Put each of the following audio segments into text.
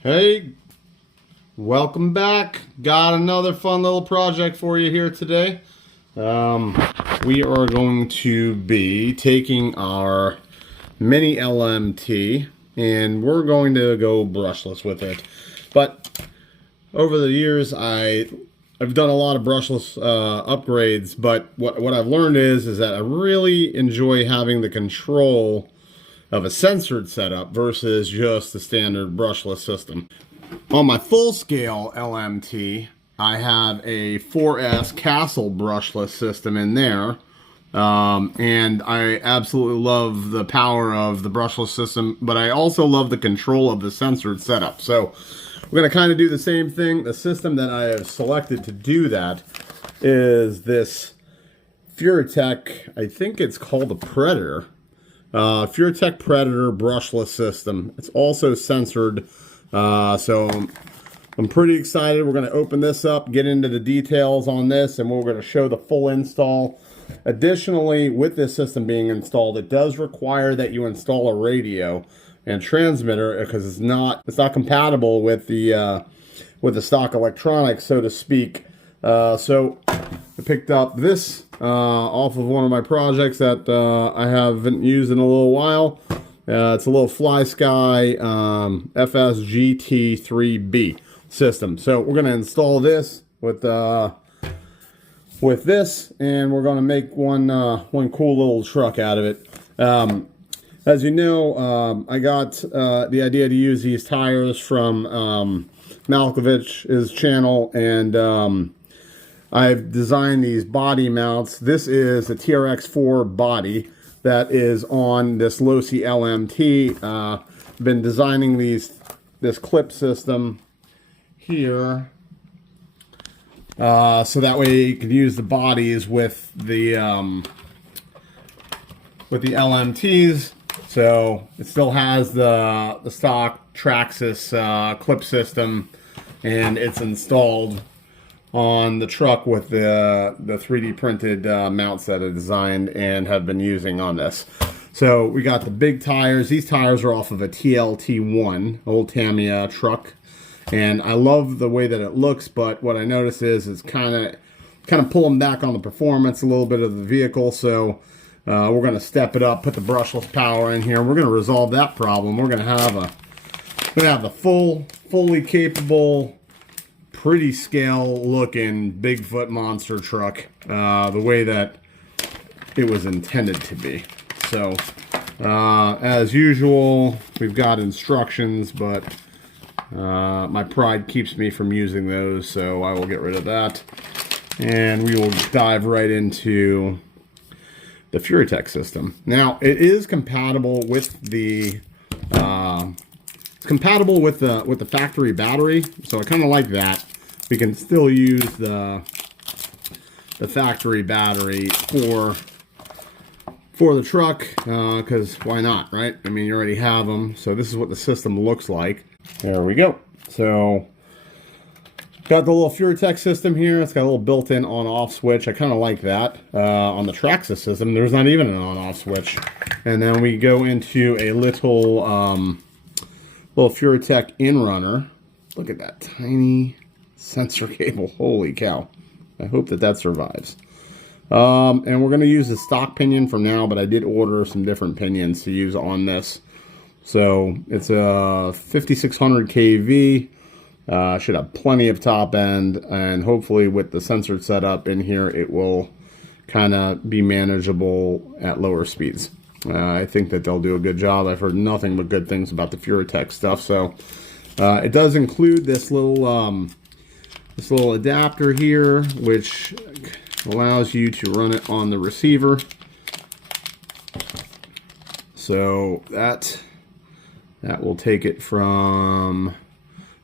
Hey, welcome back. Got another fun little project for you here today. We are going to be taking our mini LMT and we're going to go brushless with it. But over the years, I've done a lot of brushless upgrades, but what I've learned is that I really enjoy having the control of a censored setup versus just the standard brushless system. On my full scale LMT, I have a 4S Castle brushless system in there. And I absolutely love the power of the brushless system, but I also love the control of the censored setup. So we're going to kind of do the same thing. The system that I have selected to do that is this Furitek, I think it's called the Predator. Furitek Predator brushless system. It's also censored, so I'm pretty excited. We're going to open this up, get into the details on this, and we're going to show the full install. Additionally, with this system being installed, it does require that you install a radio and transmitter because it's not compatible with the stock electronics, so to speak. So I picked up this off of one of my projects that I haven't used in a little while. It's a little FlySky FSGT3B system. So we're going to install this with this, and we're going to make one cool little truck out of it. As you know, I got the idea to use these tires from Malkovich's channel, and I've designed these body mounts. This is a TRX4 body that is on this Losi LMT. Been designing this clip system here, so that way you can use the bodies with the LMTs. So it still has the stock Traxxas clip system, and it's installed on the truck with the 3D printed mounts that I designed and have been using on this. So we got the big tires. These tires are off of a TLT1 old Tamiya truck, and I love the way that it looks. But what I notice is it's kind of pulling back on the performance a little bit of the vehicle. So we're going to step it up, put the brushless power in here. We're going to resolve that problem. We're going to have the fully capable, pretty scale looking Bigfoot monster truck, the way that it was intended to be. So as usual, we've got instructions, but my pride keeps me from using those, so I will get rid of that, and we will dive right into the Furitek system. Now it is compatible with the factory battery, so I kind of like that. We can still use the factory battery for the truck, because why not, right? I mean, you already have them. So this is what the system looks like. There we go. So got the little Furitek system here. It's got a little built-in on-off switch. I kind of like that. On the Traxxas system, there's not even an on-off switch. And then we go into a little Furitek in-runner. Look at that tiny sensor cable. Holy cow. I hope that survives. And we're going to use the stock pinion from now, but I did order some different pinions to use on this. So it's a 5600 kV. Should have plenty of top end, and hopefully with the censored setup in here, it will kind of be manageable at lower speeds. I think that they'll do a good job. I've heard nothing but good things about the Furitek stuff. So it does include this little adapter here, which allows you to run it on the receiver. So that will take it from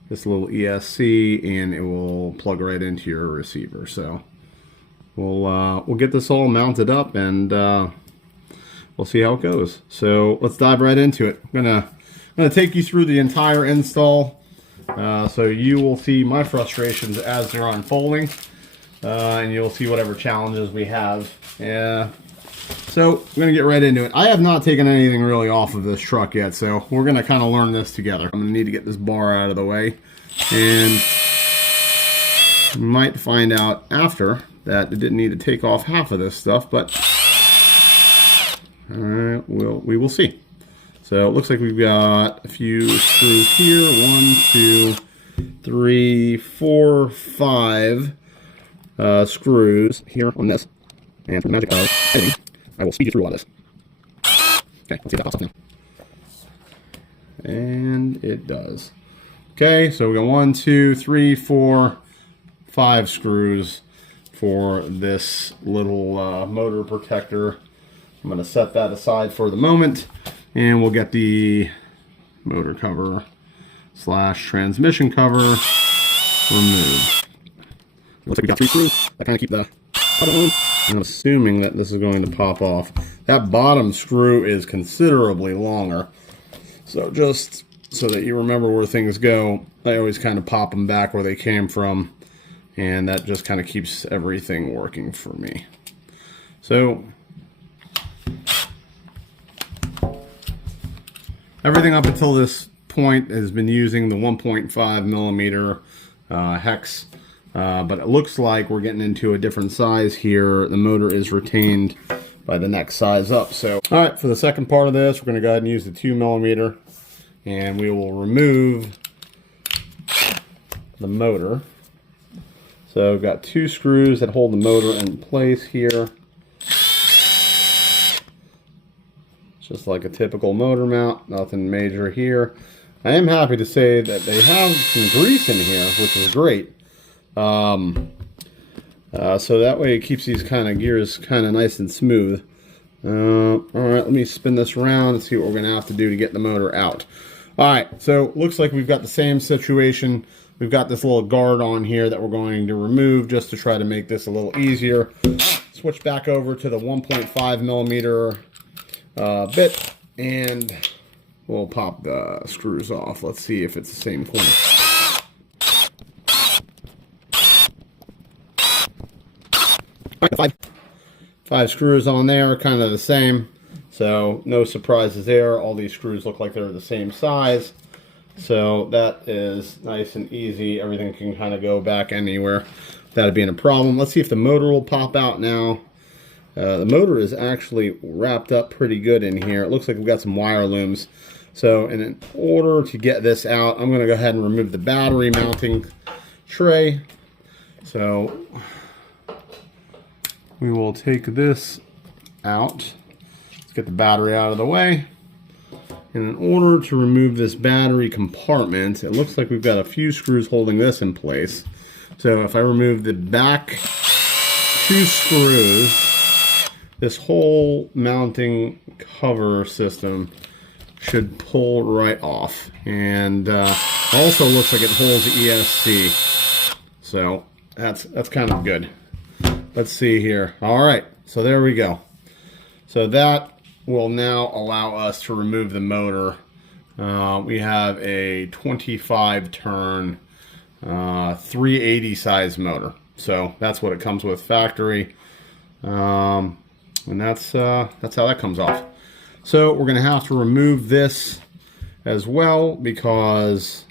this little ESC, and it will plug right into your receiver. So we'll get this all mounted up, and we'll see how it goes. So let's dive right into it. I'm gonna take you through the entire install, so you will see my frustrations as they're unfolding, and you'll see whatever challenges we have. So we're going to get right into it. I have not taken anything really off of this truck yet, so we're going to kind of learn this together. I'm going to need to get this bar out of the way, and we might find out after that it didn't need to take off half of this stuff, but we will see. So it looks like we've got a few screws here. 1, 2, 3, 4, 5 screws here on this. And for the magic of editing, I will speed you through all this. Okay, let's see if that pops off now. And it does. Okay, so we got 1, 2, 3, 4, 5 screws for this little motor protector. I'm going to set that aside for the moment, and we'll get the motor cover / transmission cover removed. Looks like we got 3 screws that kind of keep the cover on. I'm assuming that this is going to pop off. That bottom screw is considerably longer. So just so that you remember where things go, I always kind of pop them back where they came from. And that just kind of keeps everything working for me. So everything up until this point has been using the 1.5 millimeter hex. But it looks like we're getting into a different size here. The motor is retained by the next size up. So, all right, for the second part of this, we're going to go ahead and use the 2 millimeter, and we will remove the motor. So we've got 2 screws that hold the motor in place here. Just like a typical motor mount, nothing major here. I am happy to say that they have some grease in here, which is great. So that way it keeps these kind of gears kind of nice and smooth. Alright, let me spin this around and see what we're going to have to do to get the motor out. Alright, so looks like we've got the same situation. We've got this little guard on here that we're going to remove just to try to make this a little easier. Switch back over to the 1.5 millimeter bit, and we'll pop the screws off. Let's see if it's the same corner. Five screws on there, kind of the same, so no surprises there. All these screws look like they're the same size, so that is nice and easy. Everything can kind of go back anywhere without being a problem. Let's see if the motor will pop out now. The motor is actually wrapped up pretty good in here. It looks like we've got some wire looms. So in order to get this out, I'm going to go ahead and remove the battery mounting tray. So we will take this out. Let's get the battery out of the way. And in order to remove this battery compartment, it looks like we've got a few screws holding this in place. So if I remove the back 2 screws, this whole mounting cover system should pull right off. And also looks like it holds the ESC. So that's kind of good. Let's see here. All right, so there we go. So that will now allow us to remove the motor. We have a 25 turn 380 size motor. So that's what it comes with factory. And that's how that comes off. So we're going to have to remove this as well because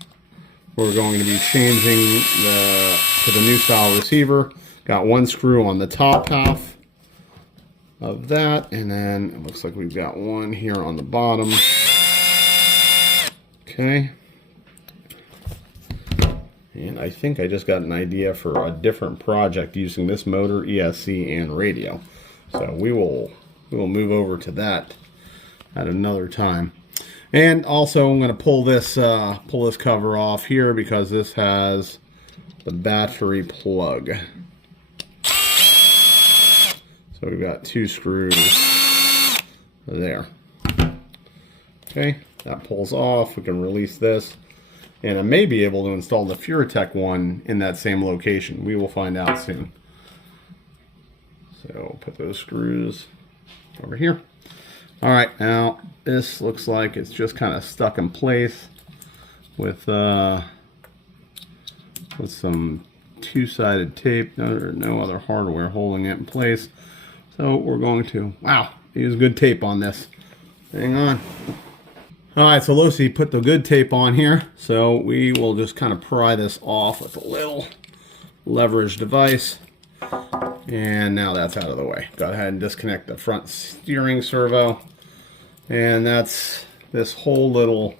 we're going to be changing to the new style receiver. Got 1 screw on the top half of that, and then it looks like we've got 1 here on the bottom. Okay. And I think I just got an idea for a different project using this motor, ESC, and radio. So we will move over to that at another time. And also I'm going to pull this cover off here because this has the battery plug. So we've got 2 screws there. Okay, that pulls off. We can release this. And I may be able to install the Furitek one in that same location. We will find out soon. So put those screws over here. All right, now this looks like it's just kind of stuck in place with some 2-sided tape. No other hardware holding it in place. So we're going to, wow, use good tape on this. Hang on. Alright, so Losi put the good tape on here. So we will just kind of pry this off with a little leverage device. And now that's out of the way. Go ahead and disconnect the front steering servo. And that's this whole little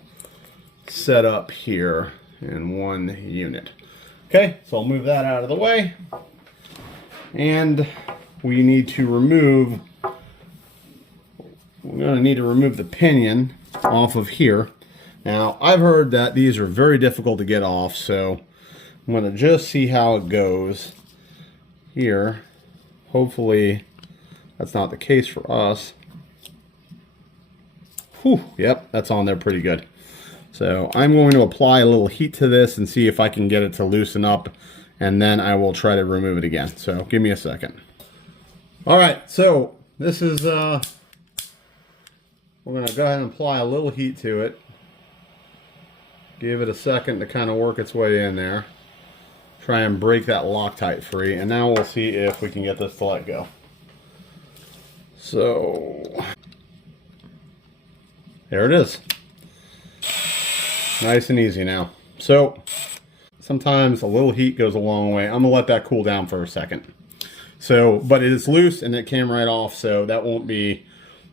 setup here in one unit. Okay, so I'll move that out of the way. And we need to remove, we're going to need to remove the pinion off of here. Now, I've heard that these are very difficult to get off, so I'm going to just see how it goes here. Hopefully, that's not the case for us. Whew, yep, that's on there pretty good. So I'm going to apply a little heat to this and see if I can get it to loosen up, and then I will try to remove it again. So give me a second. All right, so this is, we're going to go ahead and apply a little heat to it. Give it a second to kind of work its way in there. Try and break that Loctite free, and now we'll see if we can get this to let go. So there it is. Nice and easy now. So sometimes a little heat goes a long way. I'm gonna let that cool down for a second. So, but it is loose and it came right off, so that won't be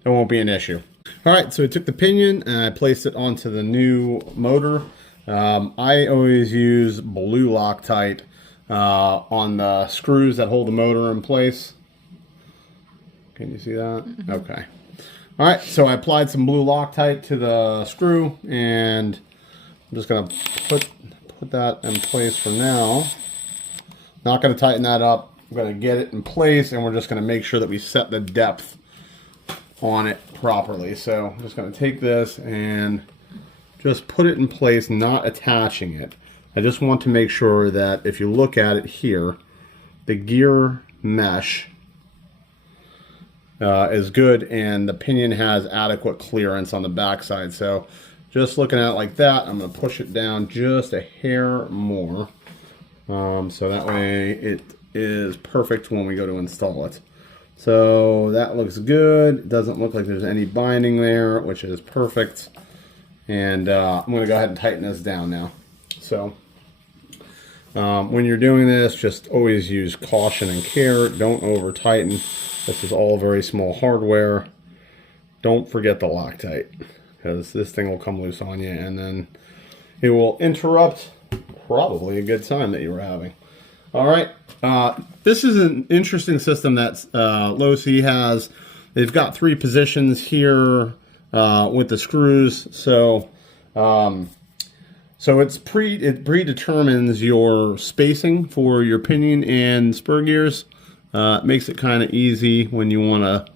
an issue. All right, so I took the pinion and I placed it onto the new motor. I always use blue Loctite on the screws that hold the motor in place. Can you see that? Mm-hmm. Okay. All right, so I applied some blue Loctite to the screw, and I'm just gonna put that in place for now. Not gonna tighten that up. I'm gonna get it in place, and we're just gonna make sure that we set the depth on it properly. So I'm just gonna take this and just put it in place, not attaching it. I just want to make sure that if you look at it here, the gear mesh is good and the pinion has adequate clearance on the backside. So just looking at it like that, I'm going to push it down just a hair more, so that way it is perfect when we go to install it. So that looks good. It doesn't look like there's any binding there, which is perfect. And I'm going to go ahead and tighten this down now. So when you're doing this, just always use caution and care. Don't over tighten. This is all very small hardware. Don't forget the Loctite, because this thing will come loose on you and then it will interrupt probably a good time that you were having. All right, this is an interesting system that Losi has. They've got 3 positions here with the screws, so it predetermines your spacing for your pinion and spur gears. It makes it kind of easy when you want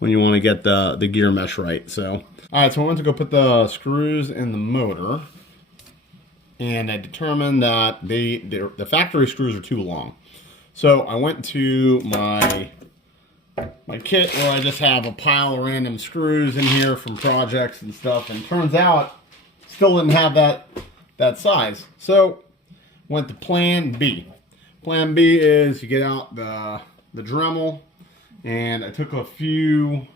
to get the gear mesh right. So all right, so I went to go put the screws in the motor, and I determined that the factory screws are too long. So I went to my kit where I just have a pile of random screws in here from projects and stuff, and turns out still didn't have that size. So went to plan B. Plan B is you get out the Dremel, and I took a few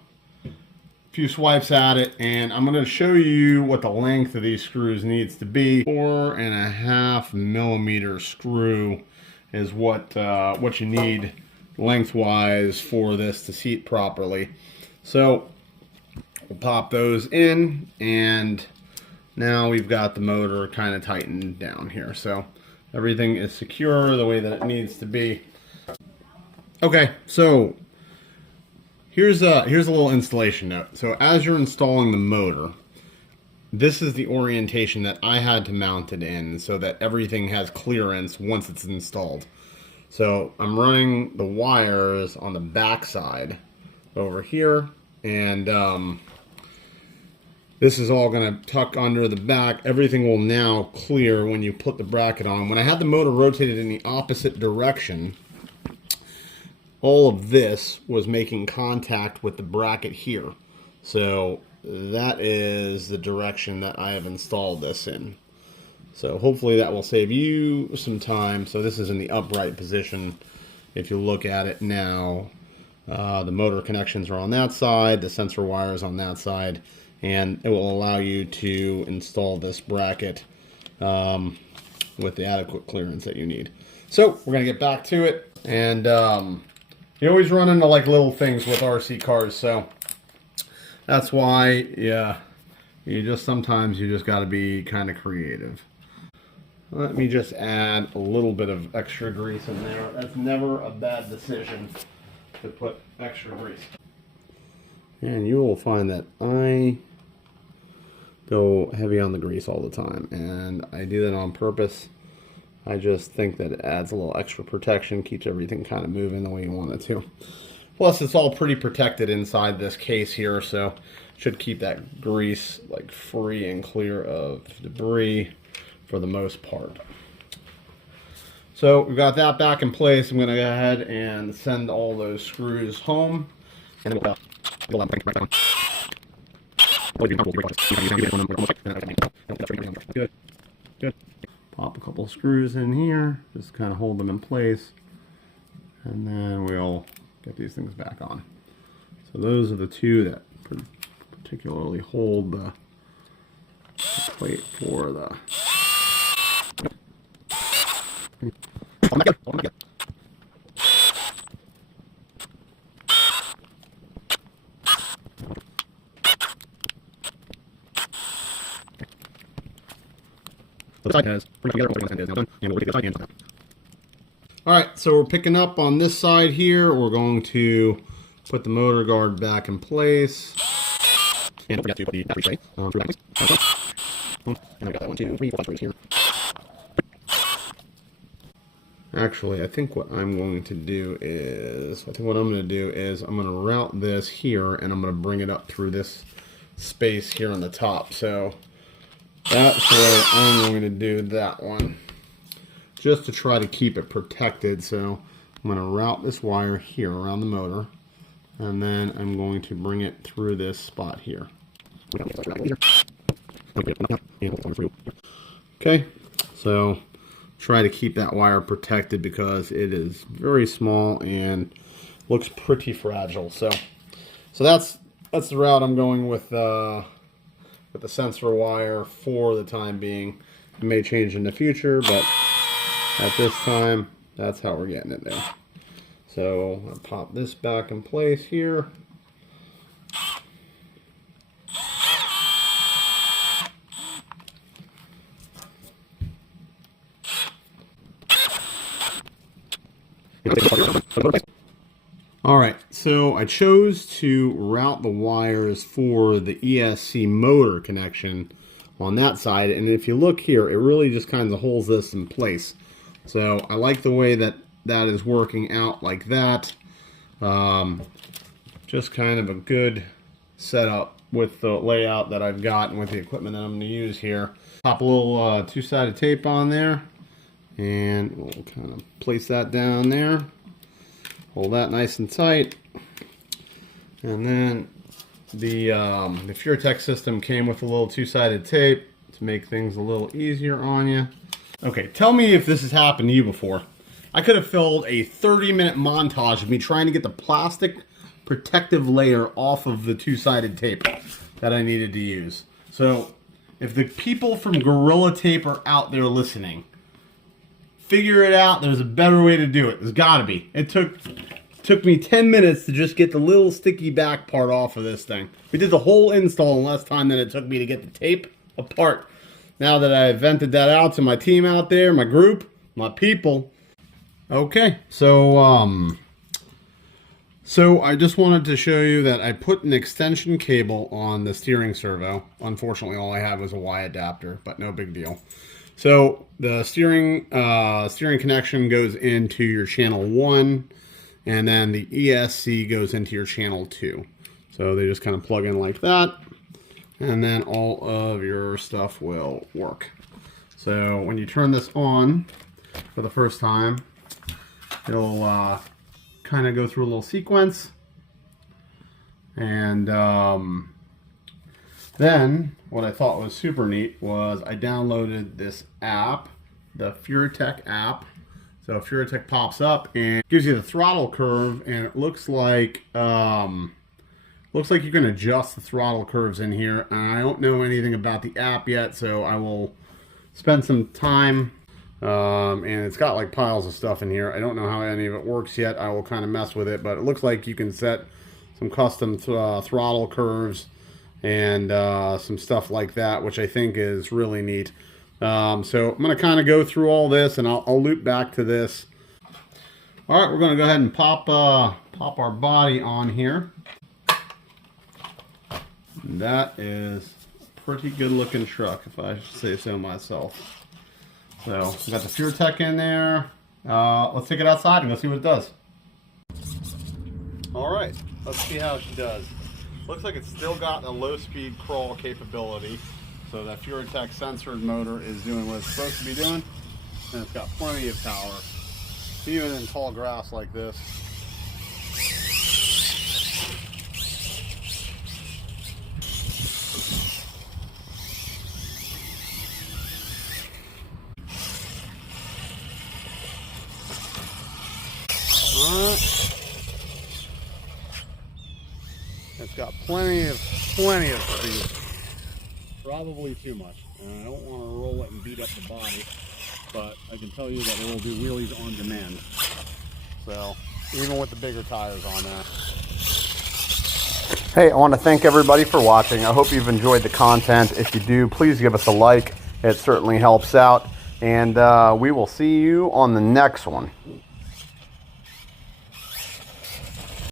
swipes at it, and I'm going to show you what the length of these screws needs to be. 4.5 millimeter screw is what you need lengthwise for this to seat properly. So we'll pop those in, and now we've got the motor kind of tightened down here. So everything is secure the way that it needs to be. Okay, so here's a little installation note. So as you're installing the motor, this is the orientation that I had to mount it in so that everything has clearance once it's installed. So I'm running the wires on the back side over here, and this is all going to tuck under the back. Everything will now clear when you put the bracket on. When I had the motor rotated in the opposite direction, all of this was making contact with the bracket here. So that is the direction that I have installed this in. So hopefully that will save you some time. So this is in the upright position. If you look at it now, The motor connections are on that side, the sensor wires on that side, and it will allow you to install this bracket with the adequate clearance that you need. So we're gonna get back to it, and you always run into like little things with RC cars, so that's why, yeah, sometimes you just got to be kind of creative. Let me just add a little bit of extra grease in there. That's never a bad decision to put extra grease. And you will find that I go heavy on the grease all the time, and I do that on purpose. I just think that it adds a little extra protection, keeps everything kind of moving the way you want it to. Plus, it's all pretty protected inside this case here, so should keep that grease like free and clear of debris for the most part. So we've got that back in place. I'm going to go ahead and send all those screws home, and then we'll back down. Good. Good. Pop a couple screws in here, just kind of hold them in place, and then we'll get these things back on. So those are the two that particularly hold the plate for the... Oh my God. Oh my God. Alright, so we're picking up on this side here. We're going to put the motor guard back in place. And don't forget to put the battery tray through that. And I got that 1, 2, 3, 4 screws here. Actually, I think what I'm going to do is, I'm going to route this here, and I'm going to bring it up through this space here on the top. So that's where I'm going to do that one, just to try to keep it protected. So I'm going to route this wire here around the motor, and then I'm going to bring it through this spot here. Okay, so try to keep that wire protected because it is very small and looks pretty fragile. So that's the route I'm going with the sensor wire for the time being. It may change in the future, but at this time, that's how we're getting it there. So I'll pop this back in place here. Alright, so I chose to route the wires for the ESC motor connection on that side, and if you look here, it really just kind of holds this in place. So I like the way that that is working out like that. Just kind of a good setup with the layout that I've got and with the equipment that I'm going to use here. Pop a little two-sided tape on there, and we'll kind of place that down there. Hold that nice and tight. And then the Furitek system came with a little two-sided tape to make things a little easier on you. Okay, tell me if this has happened to you before. I could have filled a 30-minute montage of me trying to get the plastic protective layer off of the two-sided tape that I needed to use. So if the people from Gorilla Tape are out there listening, figure it out. There's a better way to do it. There's got to be. It took me 10 minutes to just get the little sticky back part off of this thing. We did the whole install in less time than it took me to get the tape apart. Now that I vented that out to my team out there, my group, my people. Okay, so I just wanted to show you that I put an extension cable on the steering servo. Unfortunately, all I had was a Y adapter, but no big deal. So the steering connection goes into your channel 1, and then the ESC goes into your channel 2. So they just kind of plug in like that, and then all of your stuff will work. So when you turn this on for the first time, it'll kind of go through a little sequence, and then what I thought was super neat was I downloaded this app, the Furitek app. So Furitek pops up and gives you the throttle curve, and it looks like you can adjust the throttle curves in here. And I don't know anything about the app yet, so I will spend some time. And it's got like piles of stuff in here. I don't know how any of it works yet. I will kind of mess with it, but it looks like you can set some custom throttle curves and some stuff like that, which I think is really neat. So I'm going to kind of go through all this, and I'll loop back to this. All right, we're going to go ahead and pop our body on here. And that is a pretty good looking truck, if I should say so myself. So we got the Furitek in there. Let's take it outside and go see what it does. All right, let's see how she does. Looks like it's still got a low speed crawl capability. So that Furitek censored motor is doing what it's supposed to be doing, and it's got plenty of power, even in tall grass like this. It's got plenty of speed. Probably too much. And I don't want to roll it and beat up the body, but I can tell you that it will do wheelies on demand. So, even with the bigger tires on there. Hey, I want to thank everybody for watching. I hope you've enjoyed the content. If you do, please give us a like. It certainly helps out. And we will see you on the next one.